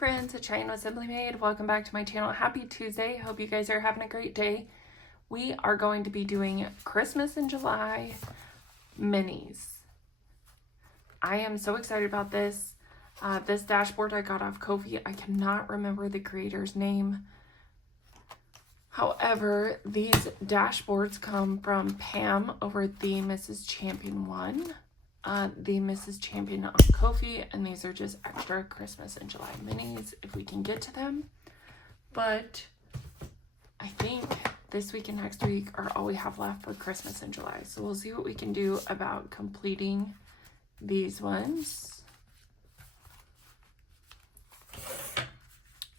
friends, it's Cheyenne with Simply Made. Welcome back to my channel. Happy Tuesday. Hope you guys are having a great day. We are going to be doing Christmas in July minis. I am so excited about this. This dashboard I got off Ko-fi. I cannot remember the creator's name. However, these dashboards come from Pam over the Mrs. Champion one. The Mrs. Champion on Ko-fi, and these are just extra Christmas in July minis if we can get to them. But I think this week and next week are all we have left for Christmas in July. So we'll see what we can do about completing these ones.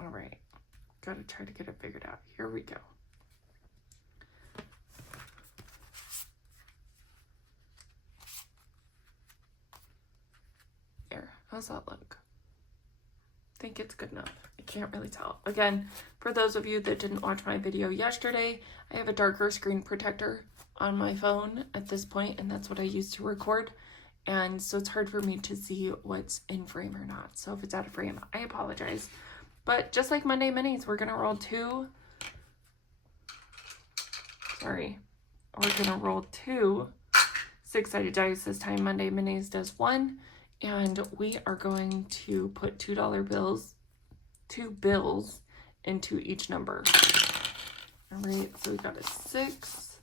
All right, gotta try to get it figured out. Here we go. How's that look? I think it's good enough. I can't really tell. Again, for those of you that didn't watch my video yesterday, I have a darker screen protector on my phone at this point, and that's what I use to record. And so it's hard for me to see what's in frame or not. So if it's out of frame, I apologize. But just like Monday Minis, we're gonna roll two. We're gonna roll two six-sided dice this time. Monday Minis does one. And we are going to put two bills into each number. All right, so we got a 6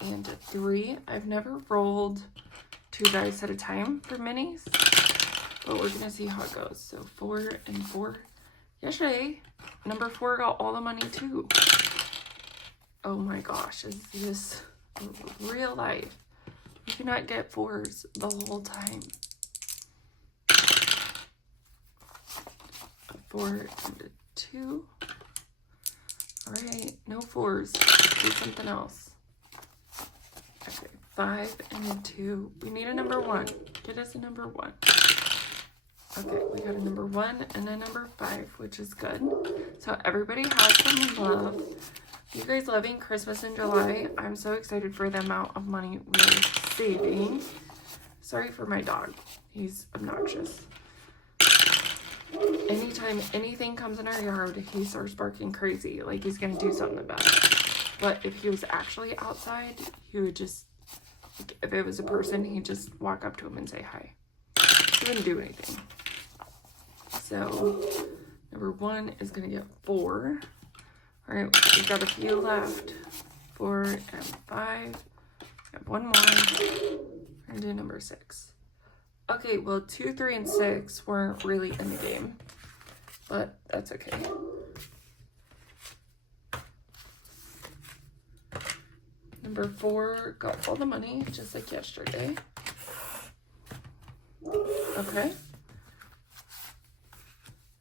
and a 3. I've never rolled two dice at a time for minis, but we're gonna see how it goes. So 4 and 4. Yesterday, number 4 got all the money too. Oh my gosh, is this real life? You cannot get 4s the whole time. A 4 and a 2. All right, no 4s. Do something else. Okay, 5 and a 2. We need a number 1. Get us a number 1. Okay, we got a number 1 and a number 5, which is good. So everybody has some love. You guys loving Christmas in July? I'm so excited for the amount of money we're saving. Sorry for my dog. He's obnoxious. Anytime anything comes in our yard, he starts barking crazy, like he's gonna do something about it. But if he was actually outside, he would just, if it was a person, he'd just walk up to him and say hi. He wouldn't do anything. So number 1 is gonna get 4. All right, we've got a few left. 4 and 5. Got one more. We're gonna do number 6. Okay, well, 2, 3, and 6 weren't really in the game, but that's okay. Number 4 got all the money, just like yesterday. Okay.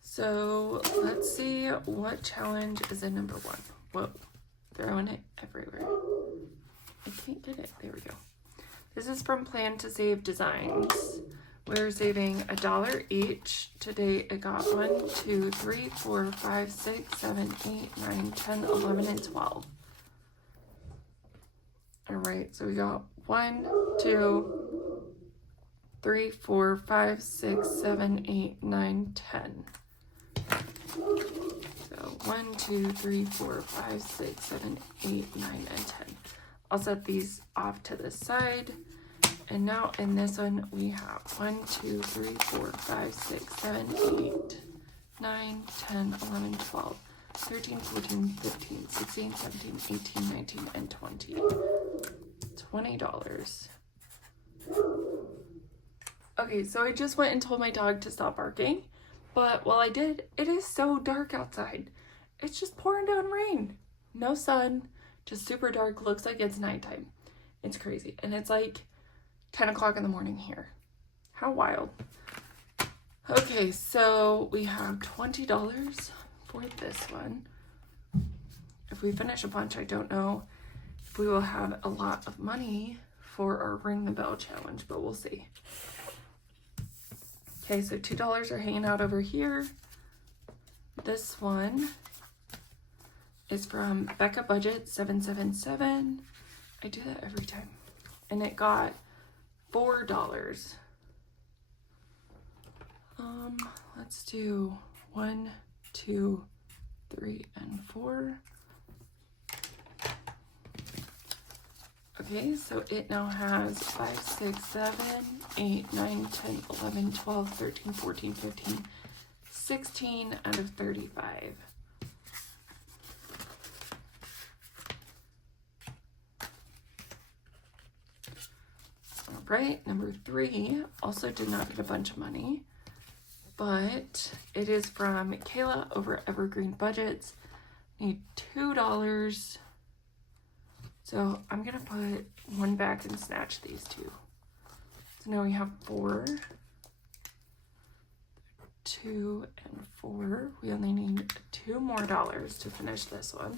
So let's see what challenge is in number 1. Whoa, throwing it everywhere. I can't get it. There we go. This is from Plan to Save Designs. We're saving $1 each. Today it got 1, 2, 3, 4, 5, 6, 7, 8, 9, 10, 11, and 12. All right, so we got 1, 2, 3, 4, 5, 6, 7, 8, 9, 10. So 1, 2, 3, 4, 5, 6, 7, 8, 9, and 10. I'll set these off to the side. And now in this one, we have 1, 2, 3, 4, 5, 6, 7, 8, 9, 10, 11, 12, 13, 14, 15, 16, 17, 18, 19, and 20. $20. Okay, so I just went and told my dog to stop barking. But while I did, it is so dark outside. It's just pouring down rain. No sun, just super dark. Looks like it's nighttime. It's crazy. And it's like 10 o'clock in the morning here. How wild. Okay, so we have $20 for this one. If we finish a bunch, I don't know if we will have a lot of money for our Ring the Bell challenge, but we'll see. Okay, so $2 are hanging out over here. This one is from Becca Budget 777. I do that every time. And it got $4. Let's do 1, 2, 3, and 4. Okay, so it now has 5, 6, 7, 8, 9, 10, 11, 12, 13, 14, 15, 16 out of 35. All right, number 3 also did not get a bunch of money, but it is from Kayla over Evergreen Budgets. Need $2. So I'm gonna put one back and snatch these 2. So now we have 4, 2, and 4. We only need $2 more to finish this one.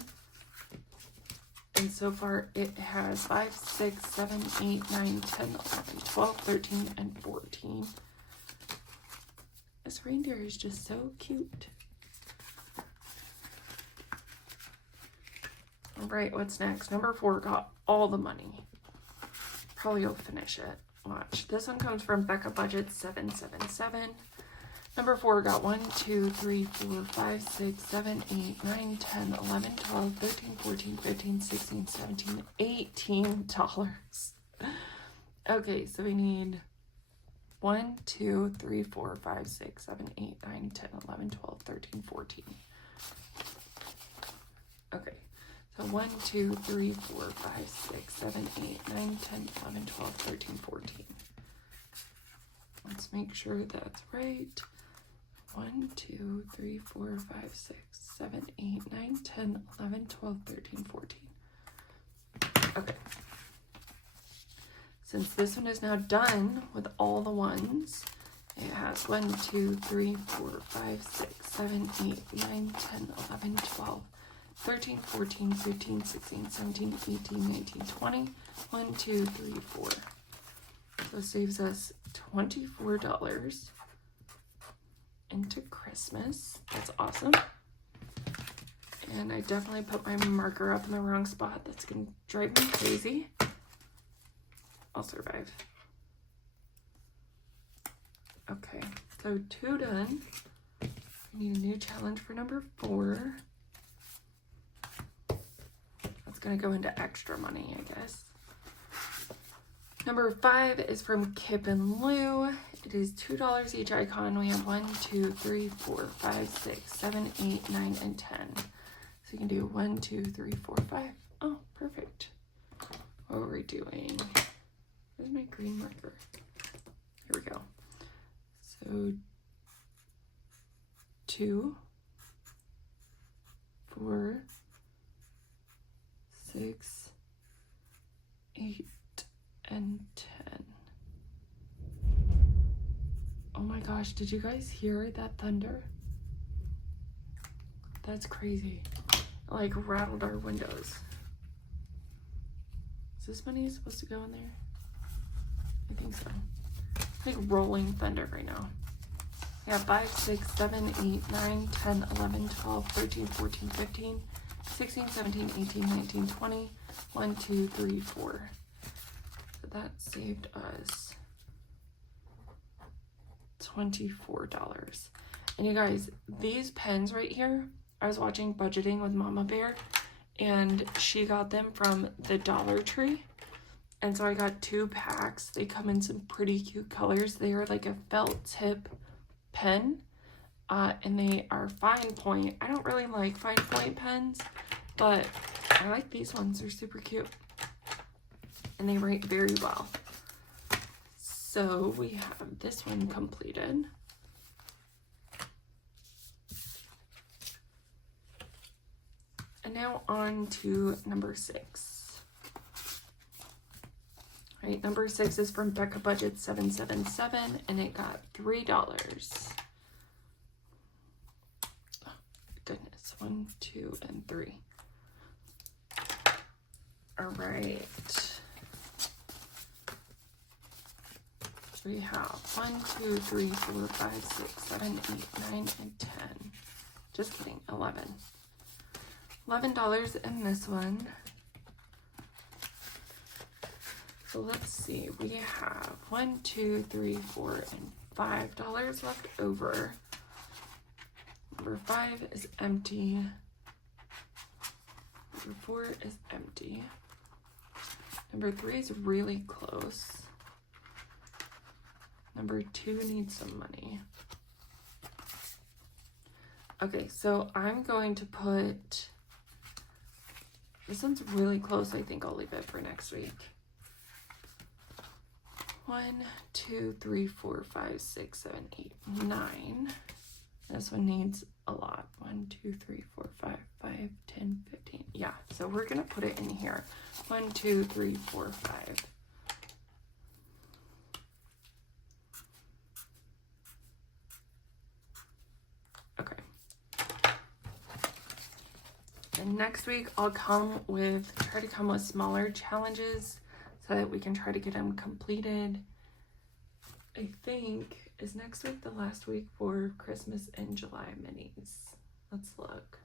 And so far it has 5, 6, 7, 8, 9, 10, 11, 12, 13, and 14. This reindeer is just so cute. All right, what's next? Number 4 got all the money. Probably will finish it. Watch. This one comes from Becca Budget 777. Number 4 got 1, 2, 3, 4, 5, 6, 7, 8, 9, 10, 11, 12, 13, 14, 15, 16, 17, $18. Okay, so we need 1, 2, 3, 4, 5, 6, 7, 8, 9, 10, 11, 12, 13, 14. Okay. So 1, 2, 3, 4, 5, 6, 7, 8, 9, 10, 11, 12, 13, 14. Let's make sure that's right. 1, 2, 3, 4, 5, 6, 7, 8, 9, 10, 11, 12, 13, 14. Okay. Since this one is now done with all the ones, it has 1, 2, 3, 4, 5, 6, 7, 8, 9, 10, 11, 12, 13, 14, 15, 16, 17, 18, 19, 20. 1, 2, 3, 4. So it saves us $24 into Christmas. That's awesome. And I definitely put my marker up in the wrong spot. That's going to drive me crazy. I'll survive. Okay, so 2 done. We need a new challenge for number 4. That's going to go into extra money, I guess. Number 5 is from Kip and Lou. It is $2 each icon. We have 1, 2, 3, 4, 5, 6, 7, 8, 9, and 10. So you can do 1, 2, 3, 4, 5. Oh, perfect. What are we doing? Where's my green marker? Here we go. So 2, 4, 6, 8, and 10. Oh my gosh, did you guys hear that thunder? That's crazy. It like rattled our windows. Is this money supposed to go in there? I think so. It's like rolling thunder right now. We have 5, 6, 7, 8, 9, 10, 11, 12, 13, 14, 15, 16, 17, 18, 19, 20. 1, 2, 3, 4. So that saved us $24. And you guys, these pens right here, I was watching Budgeting with Mama Bear, and she got them from the Dollar Tree. And so I got 2 packs. They come in some pretty cute colors. They are like a felt tip pen, and they are fine point. I don't really like fine point pens, but I like these ones. They're super cute, and they write very well. So we have this one completed. And now on to number 6. All right, number 6 is from Becca Budget 777, and it got $3. Oh, goodness, 1, 2, and 3. All right. We have 1, 2, 3, 4, 5, 6, 7, 8, 9, and 10. Just kidding, 11. $11 in this one. So let's see. We have 1, 2, 3, 4, and $5 left over. Number 5 is empty. Number 4 is empty. Number 3 is really close. Number 2 needs some money. Okay, so I'm going to put, this one's really close. I think I'll leave it for next week. 1, 2, 3, 4, 5, 6, 7, 8, 9. This one needs a lot. 1, 2, 3, 4, 5, 5, 10, 15. Yeah, so we're gonna put it in here. 1, 2, 3, 4, 5. Okay. And next week I'll try to come with smaller challenges so that we can try to get them completed. I think, is next week the last week for Christmas and July minis? Let's look.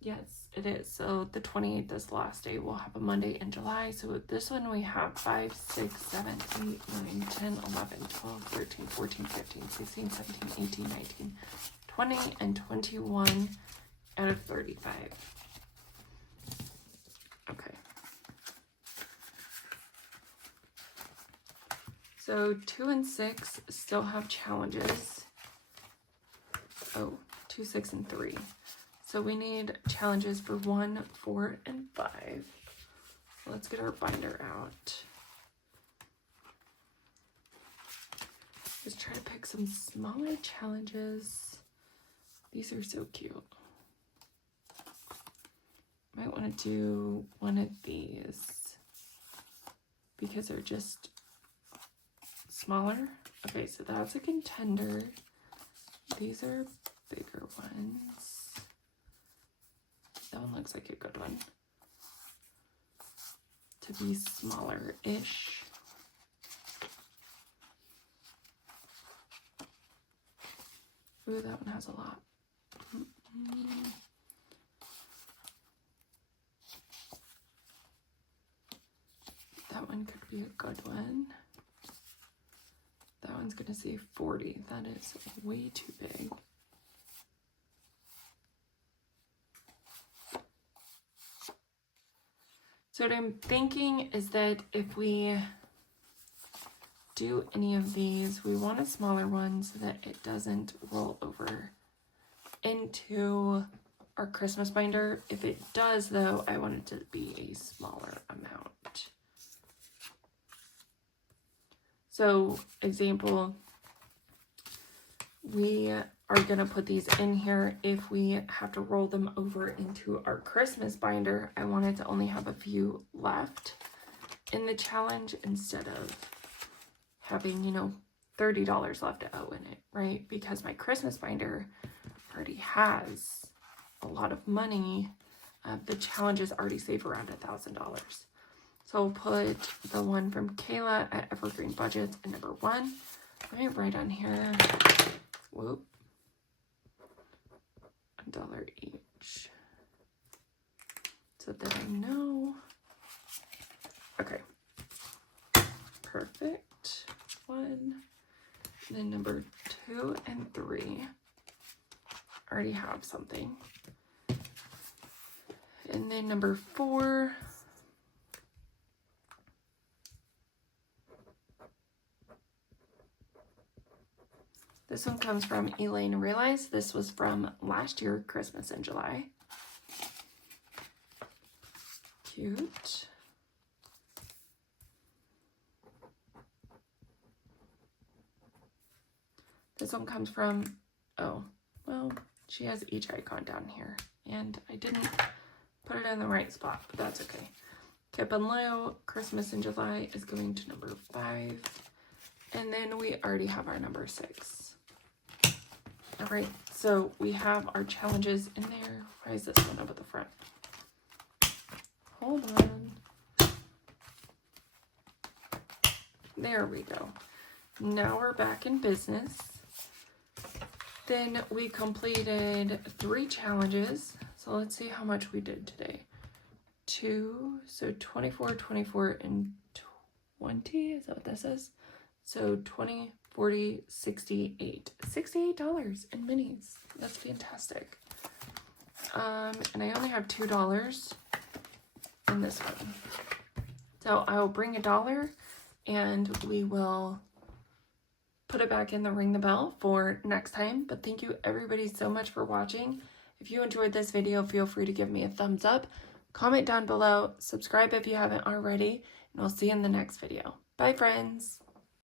Yes, it is. So the 28th is the last day. We'll have a Monday in July. So with this one, we have 5, 6, 7, 8, 9, 10, 11, 12, 13, 14, 15, 16, 17, 18, 19, 20, and 21 out of 35. Okay. So 2 and 6 still have challenges. Oh, 2, 6, and 3. So we need challenges for 1, 4, and 5. Let's get our binder out. Let's try to pick some smaller challenges. These are so cute. Might want to do one of these because they're just smaller. Okay, so that's a contender. These are bigger ones. That one looks like a good one. To be smaller-ish. Ooh, that one has a lot. That one could be a good one. That one's gonna say 40. That is way too big. So what I'm thinking is that if we do any of these, we want a smaller one so that it doesn't roll over into our Christmas binder. If it does, though, I want it to be a smaller amount. So, example, we are going to put these in here. If we have to roll them over into our Christmas binder, I want it to only have a few left in the challenge instead of having, $30 left to owe in it, right? Because my Christmas binder already has a lot of money. The challenges already save around $1,000. So I'll put the one from Kayla at Evergreen Budgets at number 1. Let me write on here, whoop, $1 each, so that I know. Okay, perfect. 1, then number 2 and 3 already have something, and then number 4. This one comes from Elaine Realize. This was from last year, Christmas in July. Cute. This one comes from, oh, well, she has each icon down here. And I didn't put it in the right spot, but that's okay. Kip and Lou, Christmas in July is going to number 5. And then we already have our number 6. All right, so we have our challenges in there. Why is this one up at the front? Hold on. There we go. Now we're back in business. Then we completed 3 challenges. So let's see how much we did today. 2, so 24, 24, and 20. Is that what this is? So 20, 40, 68. $68 in minis. That's fantastic. And I only have $2 in this one. So I will bring $1 and we will put it back in the ring the bell for next time. But thank you everybody so much for watching. If you enjoyed this video, feel free to give me a thumbs up, comment down below, subscribe if you haven't already, and I'll see you in the next video. Bye friends!